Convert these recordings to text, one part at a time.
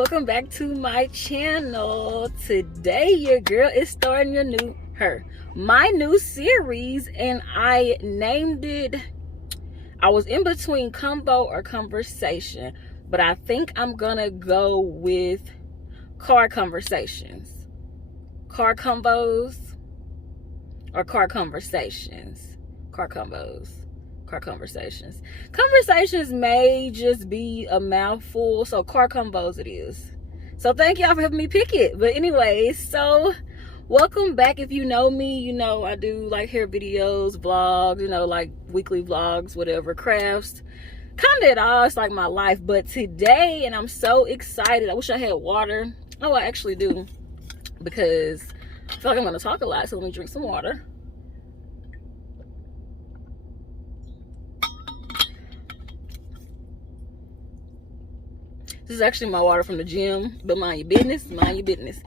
welcome back to my channel. Today your girl is starting my new series, and I named it, I was in between convo or conversation, but I think I'm gonna go with car conversations, car convos, or car conversations, car convos, car conversations. Conversations may just be a mouthful, so car convos it is. So thank y'all for helping me pick it. But anyways, so welcome back. If you know me, you know I do like hair videos, vlogs, you know, like weekly vlogs, whatever, crafts, kind of it all. It's like my life. But today, and I'm so excited, I wish I had water. Oh, I actually do, because I feel like I'm gonna talk a lot, so let me drink some water. This is actually my water from the gym, but mind your business, mind your business.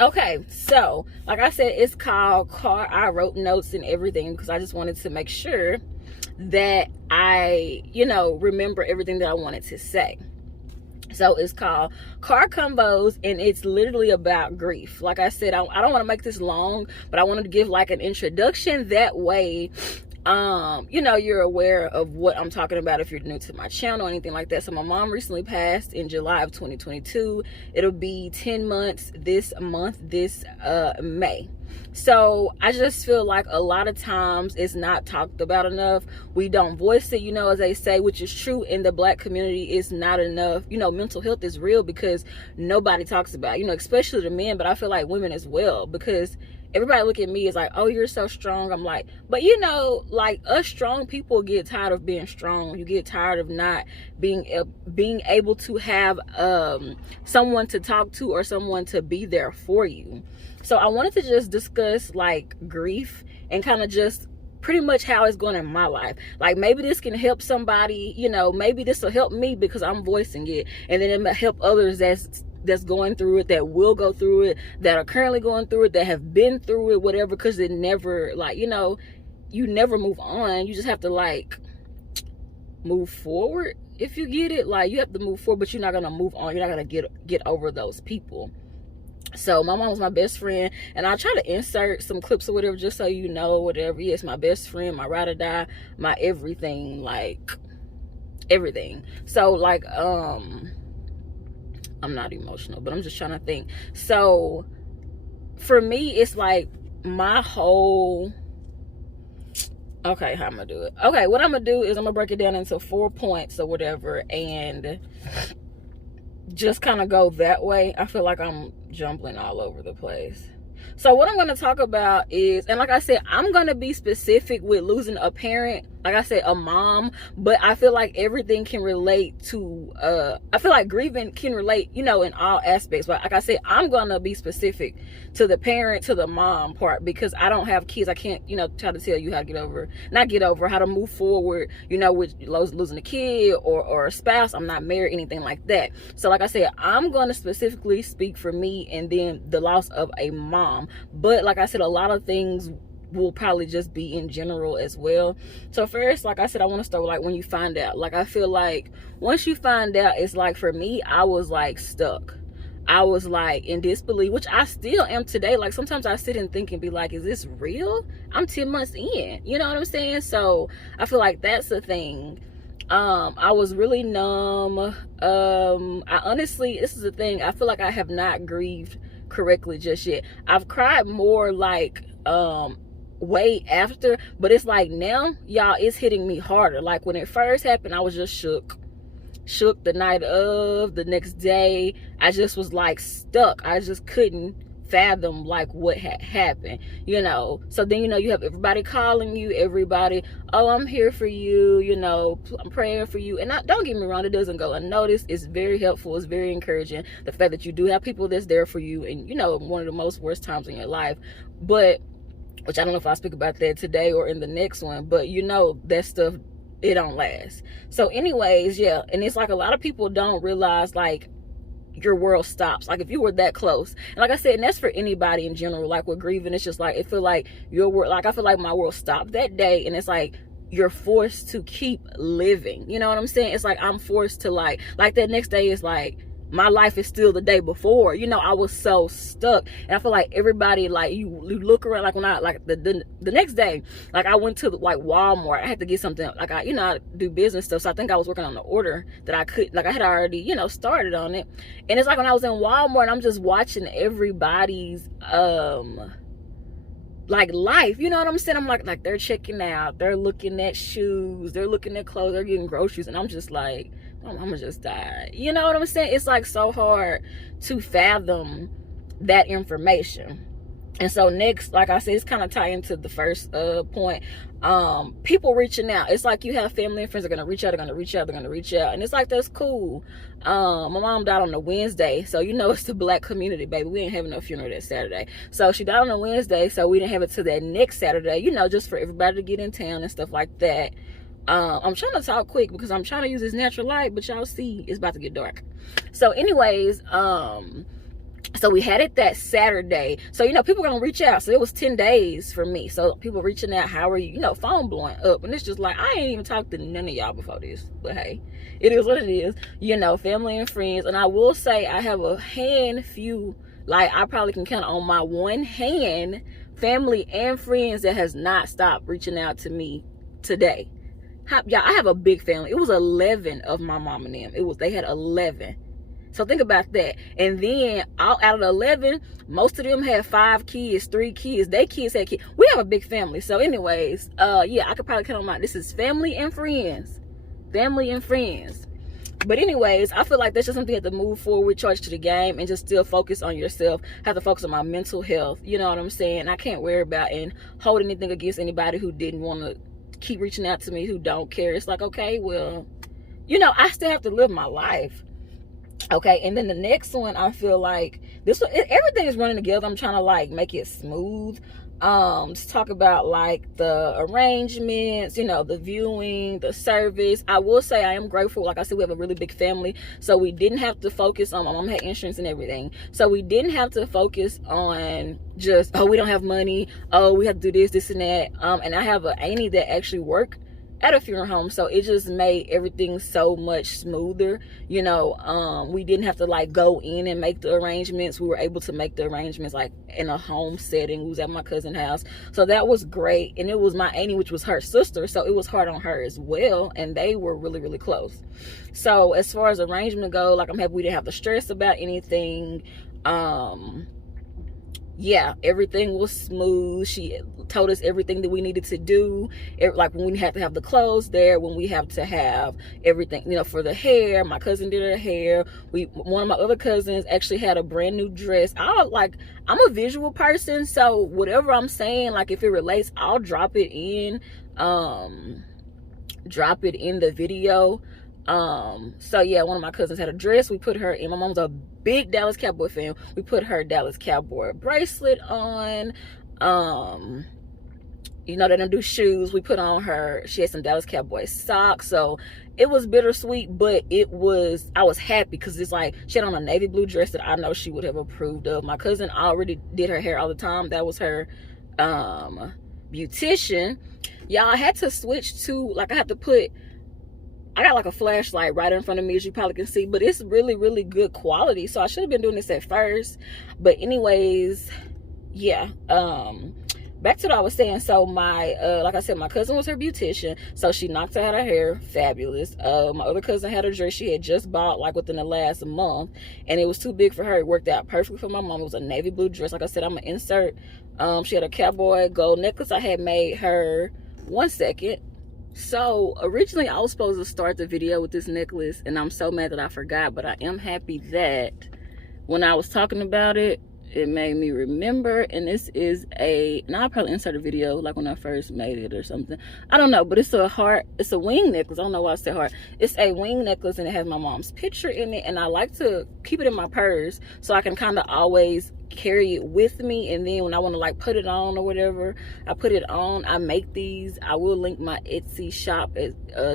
Okay, so like I said, it's called car. I wrote notes and everything because I just wanted to make sure that I, you know, remember everything that I wanted to say. So it's called Car Convos, and it's literally about grief. Like I said, I don't want to make this long, but I wanted to give like an introduction. That way, you know, you're aware of what I'm talking about if you're new to my channel or anything like that. So my mom recently passed in July of 2022. It'll be 10 months this month, this May. So I just feel like a lot of times it's not talked about enough. We don't voice it, you know, as they say, which is true in the Black community. It's not enough. You know, mental health is real because nobody talks about it, you know, especially the men, but I feel like women as well, because everybody look at me as like, oh, you're so strong. I'm like, but you know, like us strong people get tired of being strong. You get tired of not being able to have someone to talk to or someone to be there for you. So I wanted to just discuss like grief and kind of just pretty much how it's going in my life. Like maybe this can help somebody, you know, maybe this will help me because I'm voicing it, and then it might help others that's going through it, that will go through it, that are currently going through it, that have been through it, whatever, because it never, like, you know, you never move on. You just have to like move forward, if you get it. Like you have to move forward, but you're not gonna move on. You're not gonna get over those people. So my mom was my best friend, and I try to insert some clips or whatever just so you know, whatever. Yes, my best friend, my ride or die, my everything, like everything. So like I'm not emotional, but I'm just trying to think. So for me, it's like my whole, okay, how I'm gonna do it. Okay, what I'm gonna do is I'm gonna break it down into 4 points or whatever, and just kind of go that way. I feel like I'm jumbling all over the place. So what I'm going to talk about is, and like I said, I'm going to be specific with losing a parent, like I said, a mom, but I feel like everything can relate to, I feel like grieving can relate, you know, in all aspects. But like I said, I'm going to be specific to the parent, to the mom part, because I don't have kids. I can't, you know, try to tell you how to how to move forward, you know, with losing a kid or a spouse. I'm not married, anything like that. So like I said, I'm going to specifically speak for me and then the loss of a mom. But like I said, a lot of things will probably just be in general as well. So first, like I said, I want to start with like when you find out. Like I feel like once you find out, it's like for me, I was like stuck. I was like in disbelief, which I still am today. Like sometimes I sit and think and be like, is this real? I'm 10 months in, you know what I'm saying? So I feel like that's the thing. I was really numb. I honestly, this is the thing, I feel like I have not grieved correctly just yet. I've cried more like way after, but it's like now, y'all, it's hitting me harder. Like when it first happened, I was just shook the night of, the next day I just was like stuck. I just couldn't fathom like what had happened, you know. So then, you know, you have everybody calling you, everybody, oh, I'm here for you, you know, I'm praying for you. And don't get me wrong, it doesn't go unnoticed. It's very helpful, it's very encouraging, the fact that you do have people that's there for you, and you know, one of the most worst times in your life. But which I don't know if I'll speak about that today or in the next one, but you know, that stuff, it don't last. So anyways, yeah, and it's like a lot of people don't realize like your world stops. Like if you were that close, and like I said, and that's for anybody in general, like with grieving, it's just like, it feel like your world, like I feel like my world stopped that day, and it's like you're forced to keep living. You know what I'm saying? It's like I'm forced to like that next day is like my life is still the day before. You know, I was so stuck. And I feel like everybody, like, you look around, like when I, like the next day, like I went to like Walmart. I had to get something, like I do business stuff. So I think I was working on the order that I could, like I had already, you know, started on it. And it's like when I was in Walmart, I'm just watching everybody's, like life, you know what I'm saying? I'm like they're checking out, they're looking at shoes, they're looking at clothes, they're getting groceries, and I'm just like, I'm gonna just die. You know what I'm saying? It's like so hard to fathom that information. And so next, like I said, it's kind of tied into the first point. People reaching out. It's like you have family and friends are gonna reach out, they're gonna reach out, they're gonna reach out. And it's like, that's cool. My mom died on a Wednesday. So you know it's the Black community, baby. We ain't having no funeral that Saturday. So she died on a Wednesday, so we didn't have it till that next Saturday, you know, just for everybody to get in town and stuff like that. I'm trying to talk quick because I'm trying to use this natural light, but y'all see it's about to get dark. So anyways, so we had it that Saturday. So, you know, people gonna reach out. So it was 10 days for me. So people reaching out, how are you? You know, phone blowing up. And it's just like, I ain't even talked to none of y'all before this. But hey, it is what it is. You know, family and friends. And I will say I have a few, like I probably can count on my one hand, family and friends that has not stopped reaching out to me today. Yeah, I have a big family. It was 11 of my mom and them. They had 11. So think about that. And then out of the 11, most of them had 5 kids, 3 kids. They kids had kids. We have a big family. So anyways, yeah, I could probably count on my, this is family and friends. Family and friends. But anyways, I feel like that's just something you have to move forward, charge to the game, and just still focus on yourself. Have to focus on my mental health. You know what I'm saying? I can't worry about and hold anything against anybody who didn't want to keep reaching out to me, who don't care. It's like, okay, well, you know, I still have to live my life. Okay, and then the next one, I feel like this one, everything is running together. I'm trying to like make it smooth. To talk about like the arrangements, you know, the viewing, the service. I will say I am grateful. Like I said, we have a really big family, so we didn't have to focus on, my mom had insurance and everything, so we didn't have to focus on just, oh, we don't have money, oh, we have to do this and that. And I have an auntie that actually worked at a funeral home, so it just made everything so much smoother. You know, we didn't have to like go in and make the arrangements. We were able to make the arrangements like in a home setting. We was at my cousin's house, so that was great. And it was my auntie, which was her sister, so it was hard on her as well, and they were really, really close. So as far as arrangement go, like I'm happy we didn't have to stress about anything. Yeah, everything was smooth. She told us everything that we needed to do. Like when we had to have the clothes there, when we have to have everything, you know, for the hair. My cousin did her hair. One of my other cousins actually had a brand new dress. I'm a visual person, so whatever I'm saying, like if it relates, I'll drop it in the video. So yeah, one of my cousins had a dress. We put her in. My mom's a big Dallas Cowboy fan. We put her Dallas Cowboy bracelet on. You know, they don't do shoes. We put on her, she had some Dallas Cowboy socks. So it was bittersweet, but I was happy because it's like she had on a navy blue dress that I know she would have approved of. My cousin already did her hair all the time. That was her beautician. Y'all, I had to switch to, like, I got like a flashlight right in front of me, as you probably can see, but it's really, really good quality. So I should have been doing this at first. But anyways, yeah. Back to what I was saying. So my, like I said, my cousin was her beautician. So she knocked out her hair. Fabulous. My other cousin had a dress she had just bought like within the last month. And it was too big for her. It worked out perfectly for my mom. It was a navy blue dress. Like I said, I'm going to insert. She had a cowboy gold necklace. I had made her, one second. So originally I was supposed to start the video with this necklace, and I'm so mad that I forgot, but I am happy that when I was talking about it, it made me remember. And this is now I'll probably insert a video like when I first made it or something, I don't know, but it's a wing necklace. I don't know why I said heart. It's a wing necklace, and it has my mom's picture in it, and I like to keep it in my purse so I can kind of always carry it with me, and then when I want to like put it on or whatever, I put it on. I make these. I will link my Etsy shop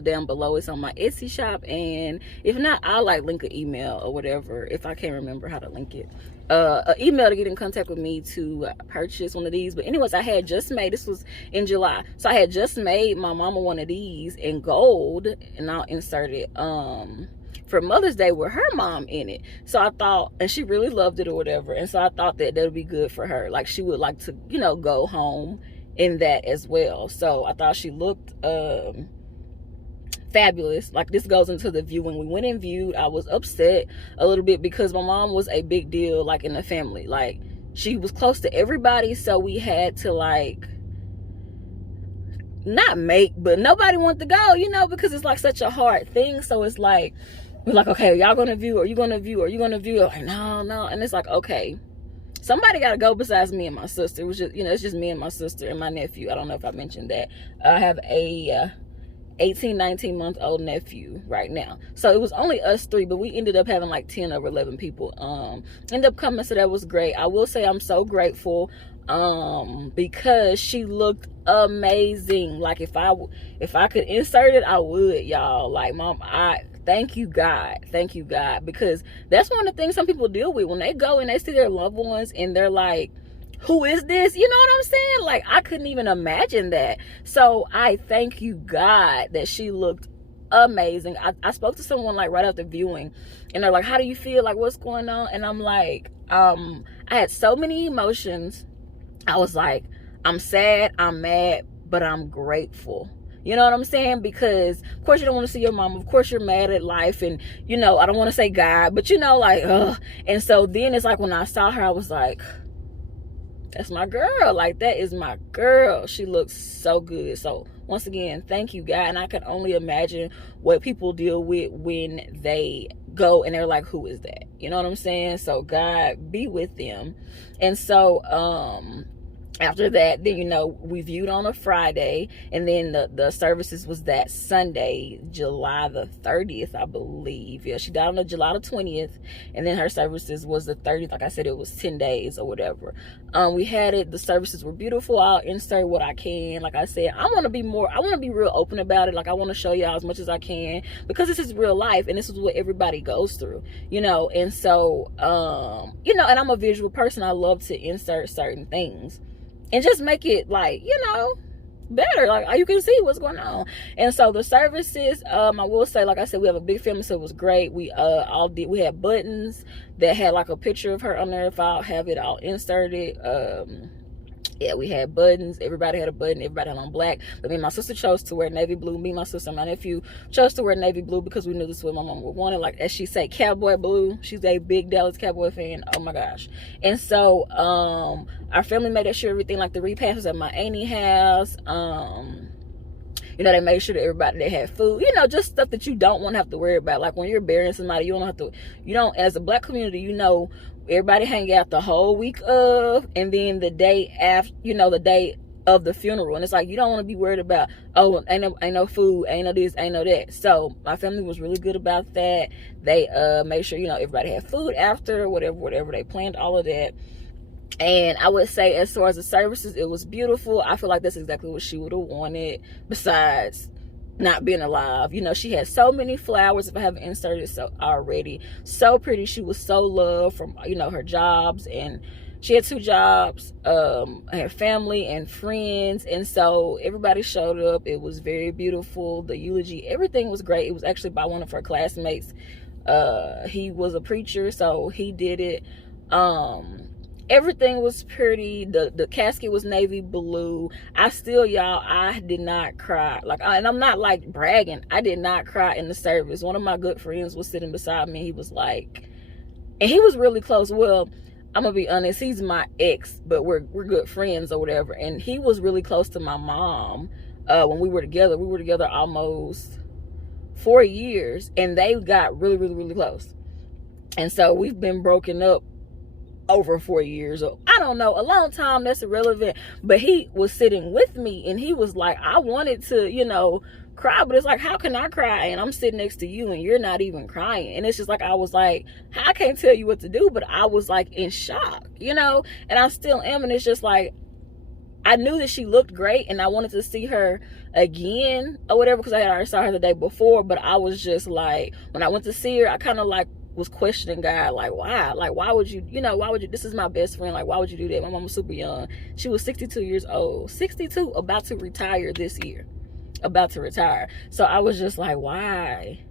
down below. It's on my Etsy shop, and if not, I'll like link an email or whatever if I can't remember how to link it. An email to get in contact with me to purchase one of these. But anyways, I had just made, this was in July, so I had just made my mama one of these in gold, and I'll insert it for Mother's Day with her mom in it. So I thought, and she really loved it or whatever, and so I thought that would be good for her. Like, she would like to, you know, go home in that as well. So I thought she looked fabulous. Like, this goes into the view. When we went and viewed, I was upset a little bit because my mom was a big deal, like, in the family. Like, she was close to everybody, so we had to like not make, but nobody wanted to go, you know, because it's like such a hard thing. So it's like, we're like, okay, are y'all gonna view? Are you gonna view? Are you gonna view? Like, no. And it's like, okay, somebody gotta go besides me and my sister. It was just, you know, it's just me and my sister and my nephew. I don't know if I mentioned that. I have a 18, 19 month old nephew right now. So it was only us three, but we ended up having like 10 or 11 people end up coming. So that was great. I will say I'm so grateful because she looked amazing. Like, if I could insert it, I would, y'all. Like, Mom, thank you God, because that's one of the things some people deal with when they go and they see their loved ones and they're like, who is this? You know what I'm saying? Like, I couldn't even imagine that. So I thank you God that she looked amazing. I spoke to someone like right after viewing, and they're like, how do you feel? Like, what's going on? And I'm like, I had so many emotions. I was like, I'm sad, I'm mad, but I'm grateful. You know what I'm saying? Because of course you don't want to see your mom. Of course you're mad at life, and you know, I don't want to say God, but you know, like, ugh. And so then it's like when I saw her, I was like, that's my girl. Like, that is my girl. She looks so good. So once again, thank you God. And I can only imagine what people deal with when they go and they're like, who is that? You know what I'm saying? So God be with them. And so after that, then, you know, we viewed on a Friday, and then the services was that Sunday, July the 30th, I believe. Yeah, she died on July the 20th, and then her services was the 30th. Like I said, it was 10 days or whatever. We had it. The services were beautiful. I'll insert what I can. Like I said, I want to be real open about it. Like, I want to show y'all as much as I can, because this is real life, and this is what everybody goes through, you know. And so, you know, and I'm a visual person. I love to insert certain things and just make it, like, you know, better, like you can see what's going on. And so the services, I will say, like I said, we have a big family, so it was great. We had buttons that had like a picture of her on there. If I'll have it, I'll insert it. Yeah, we had buttons. Everybody had a button. Everybody had on black. But me and my sister chose to wear navy blue. Me, my sister, and my nephew chose to wear navy blue because we knew this is what my mom would want it. Like, as she say, cowboy blue. She's a big Dallas Cowboy fan. Oh my gosh. And so our family made sure everything, like the repast was at my auntie house. You know, they made sure that everybody, they had food, you know, just stuff that you don't want to have to worry about. Like, when you're burying somebody, as a black community, you know, everybody hang out the whole week of, and then the day after, you know, the day of the funeral. And it's like, you don't want to be worried about, oh, ain't no food, ain't no this, ain't no that. So my family was really good about that. They made sure, you know, everybody had food after, whatever. They planned all of that. And I would say, as far as the services, it was beautiful. I feel like that's exactly what she would have wanted, besides not being alive. You know, she had so many flowers, if I haven't inserted so already. So pretty. She was so loved from, you know, her jobs, and she had 2 jobs, her family and friends, and so everybody showed up. It was very beautiful. The eulogy, everything was great. It was actually by one of her classmates. He was a preacher, so he did it. Everything was pretty. The casket was navy blue. I did not cry. Like, and I'm not like bragging, I did not cry in the service. One of my good friends was sitting beside me. He was like, and he was really close. Well, I'm gonna be honest, he's my ex, but we're good friends or whatever. And he was really close to my mom when we were together. We were together almost 4 years, and they got really, really, really close. And so we've been broken up over 4 years, or I don't know, a long time. That's irrelevant. But he was sitting with me, and he was like, I wanted to, you know, cry, but it's like, how can I cry and I'm sitting next to you and you're not even crying? And it's just like, I was like, I can't tell you what to do, but I was like in shock, you know, and I still am. And it's just like, I knew that she looked great and I wanted to see her again or whatever, because I had already saw her the day before. But I was just like, when I went to see her, I kind of like was questioning God, like, why? Like, why would you, you know, why would you, this is my best friend, like, why would you do that? My mom was super young. She was 62 years old, 62, about to retire this year, about to retire. So I was just like, why?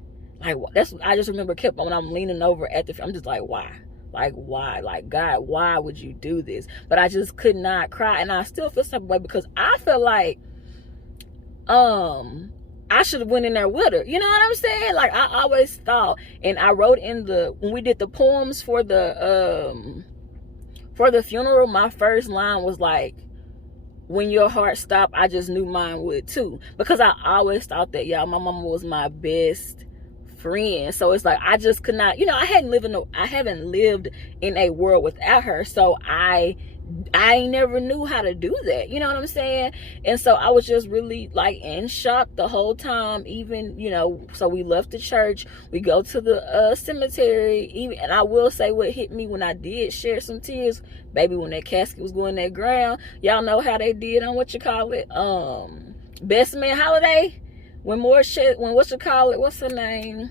Like, that's, I just remember kept, when I'm leaning over at the, I'm just like, why? Like, why? Like, God, why would you do this? But I just could not cry. And I still feel some way, because I feel like, I should have went in there with her. You know what I'm saying? Like, I always thought, and I wrote in the, when we did the poems for the funeral, my first line was like, when your heart stopped, I just knew mine would too. Because I always thought that, y'all, my mama was my best friend. So it's like, I just could not, you know, I haven't lived in a world without her. So I never knew how to do that, you know what I'm saying? And so I was just really like in shock the whole time. Even, you know, so we left the church, we go to the cemetery, even, and I will say what hit me when I did share some tears, baby, when that casket was going that ground. Y'all know how they did on what you call it, Best Man Holiday, when what's her name,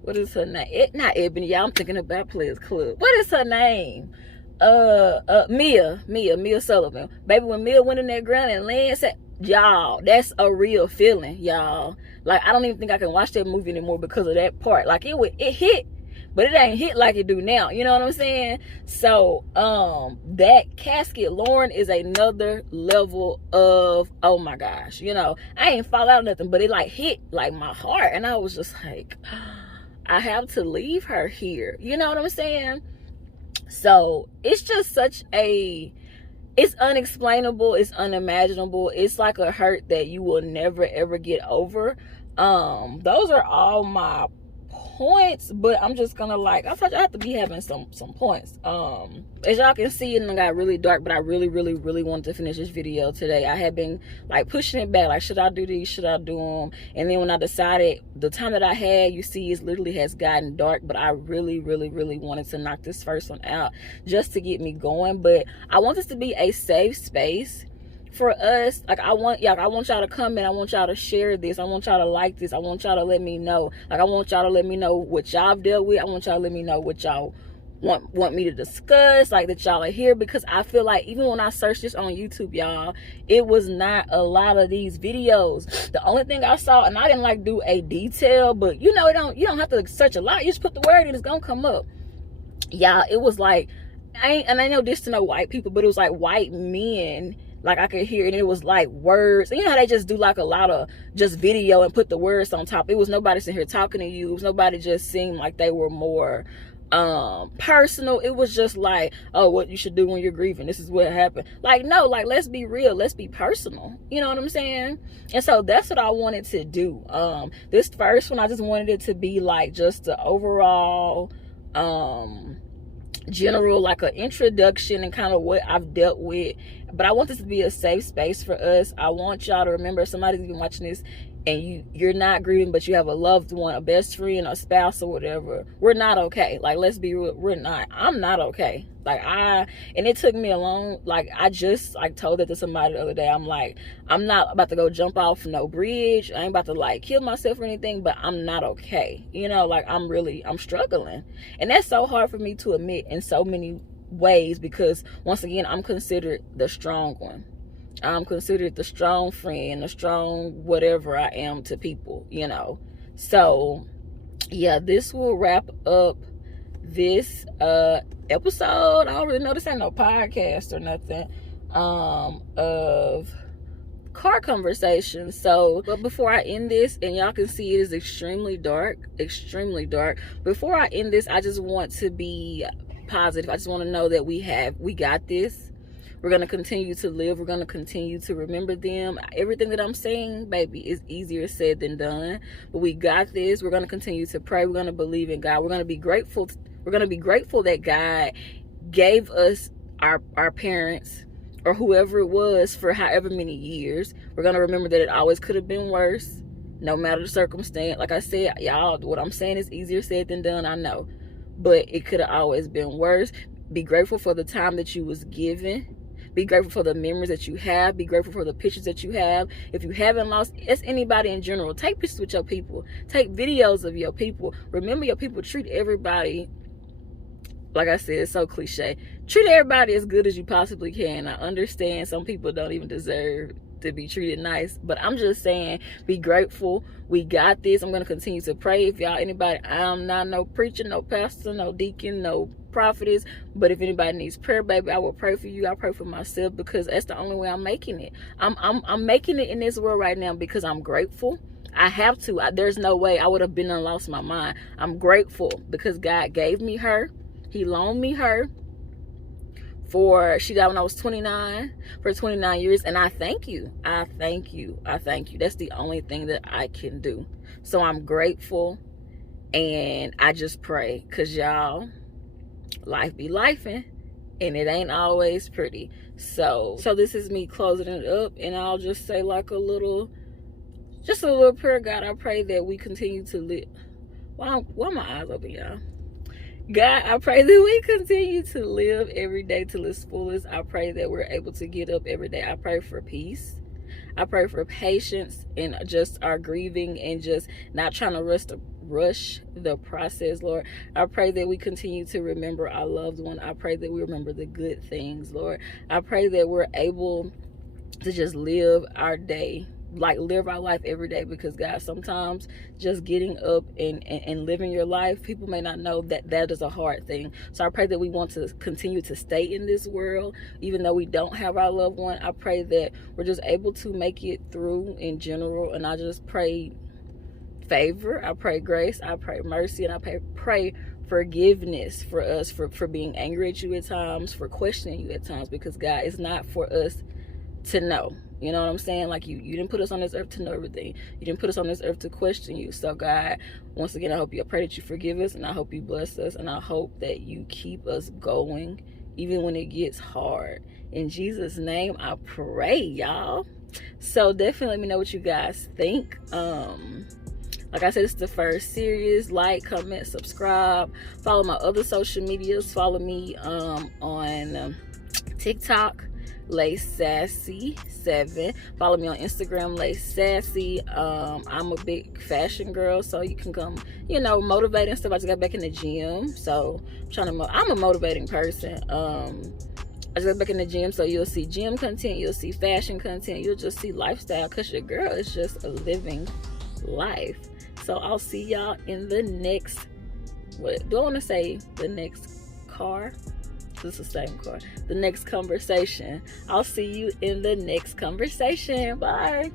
what is her name? Not Ebony, y'all, I'm thinking about Players Club. What is her name? Mia Sullivan. Baby, when Mia went in that ground and Lance said, y'all, that's a real feeling, y'all. Like, I don't even think I can watch that movie anymore because of that part. Like, it hit, but it ain't hit like it do now. You know what I'm saying? So, that casket, Lauren, is another level of, oh my gosh, you know, I ain't fall out nothing, but it like hit like my heart. And I was just like, I have to leave her here. You know what I'm saying? So it's just such a, it's unexplainable, it's unimaginable, it's like a hurt that you will never ever get over. Those are all my points, but I'm just gonna, like, I thought I have to be having some points. As y'all can see, it got really dark, but I really wanted to finish this video today. I had been like pushing it back, like, should I do these, should I do them? And then when I decided, the time that I had, you see, it literally has gotten dark, but I really wanted to knock this first one out just to get me going. But I want this to be a safe space for us. Like, I want y'all to comment, I want y'all to share this, I want y'all to like this, I want y'all to let me know, like, I want y'all to let me know what y'all dealt with, I want y'all to let me know what y'all want me to discuss, like, that y'all are here. Because I feel like even when I searched this on YouTube, y'all, it was not a lot of these videos. The only thing I saw, and I didn't like do a detail, but you know, you don't have to search a lot, you just put the word in, it's gonna come up. Y'all, it was like, I know this to no white people, but it was like white men, like, I could hear it, and it was like words. And you know how they just do like a lot of just video and put the words on top. It was nobody sitting here talking to you. It was nobody, just seemed like they were more personal. It was just like, oh, what you should do when you're grieving, this is what happened. Like, no, like, let's be real, let's be personal, you know what I'm saying? And so that's what I wanted to do. This first one, I just wanted it to be like just the overall general, like an introduction and kind of what I've dealt with. But I want this to be a safe space for us. I want y'all to remember, if somebody's even watching this and you're not grieving, but you have a loved one, a best friend, a spouse, or whatever, we're not okay. Like, let's be real, we're not. I'm not okay. Like, and it took me a long, like, I just like told that to somebody the other day. I'm like, I'm not about to go jump off no bridge, I ain't about to like kill myself or anything, but I'm not okay, you know? Like, I'm struggling, and that's so hard for me to admit in so many ways, because once again, I'm considered the strong one. I'm considered the strong friend, the strong whatever I am to people, you know? So yeah, this will wrap up this episode. I don't really know, this ain't no podcast or nothing of car conversation. So, but before I end this, and y'all can see it is extremely dark, before I end this, I just want to be positive. I just want to know that we got this. We're going to continue to live. We're going to continue to remember them. Everything that I'm saying, baby, is easier said than done. But we got this. We're going to continue to pray. We're going to believe in God. We're going to be grateful. We're going to be grateful that God gave us our parents, or whoever it was, for however many years. We're going to remember that it always could have been worse. no matter the circumstance. Like I said, y'all, what I'm saying is easier said than done, I know, but it could have always been worse. Be grateful for the time that you was given. Be grateful for the memories that you have. Be grateful for the pictures that you have. If you haven't lost, it's anybody in general, take pictures with your people. Take videos of your people. Remember your people. Treat everybody, like I said, it's so cliche. Treat everybody as good as you possibly can. I understand some people don't even deserve to be treated nice, but I'm just saying, be grateful. We got this. I'm going to continue to pray. If y'all, anybody, I'm not no preacher, no pastor, no deacon, no prophetess, but if anybody needs prayer, baby, I will pray for you. I pray for myself, because that's the only way I'm making it. I'm making it in this world right now because I'm grateful. I have to. There's no way I would have been and lost my mind. I'm grateful because God gave me her. He loaned me her. She died when I was 29, for 29 years, and I thank you. I thank you. I thank you. That's the only thing that I can do. So I'm grateful, and I just pray, because y'all, life be lifing, and it ain't always pretty. So this is me closing it up, and I'll just say like a little prayer. God, I pray that we continue to live. Why my eyes open, y'all? God, I pray that we continue to live every day to its fullest. I pray that we're able to get up every day. I pray for peace. I pray for patience and just our grieving and just not trying to rush the process, Lord. I pray that we continue to remember our loved one. I pray that we remember the good things, Lord. I pray that we're able to just live our day, like live our life every day, because God, sometimes just getting up and living your life, people may not know that is a hard thing. So I pray that we want to continue to stay in this world even though we don't have our loved one. I pray that we're just able to make it through in general, and I just pray favor, I pray grace, I pray mercy, and I pray forgiveness for us for being angry at you at times, for questioning you at times, because God, it's not for us to know. You know what I'm saying? Like, you didn't put us on this earth to know everything. You didn't put us on this earth to question you. So God, once again, I pray that you forgive us, and I hope you bless us, and I hope that you keep us going even when it gets hard. In Jesus' name I pray, y'all. So definitely let me know what you guys think. Like I said, it's the first series. Like, comment, subscribe, follow my other social medias. Follow me on TikTok, Lay Sassy 7. Follow me on Instagram, Lay Sassy. I'm a big fashion girl, so you can come, motivate and stuff. I just got back in the gym, so I'm a motivating person. I just got back in the gym, so you'll see gym content, you'll see fashion content, you'll just see lifestyle, because your girl is just a living life. So I'll see y'all in the next, what do I want to say, the next car? It's the same car. The next conversation. I'll see you in the next conversation. Bye.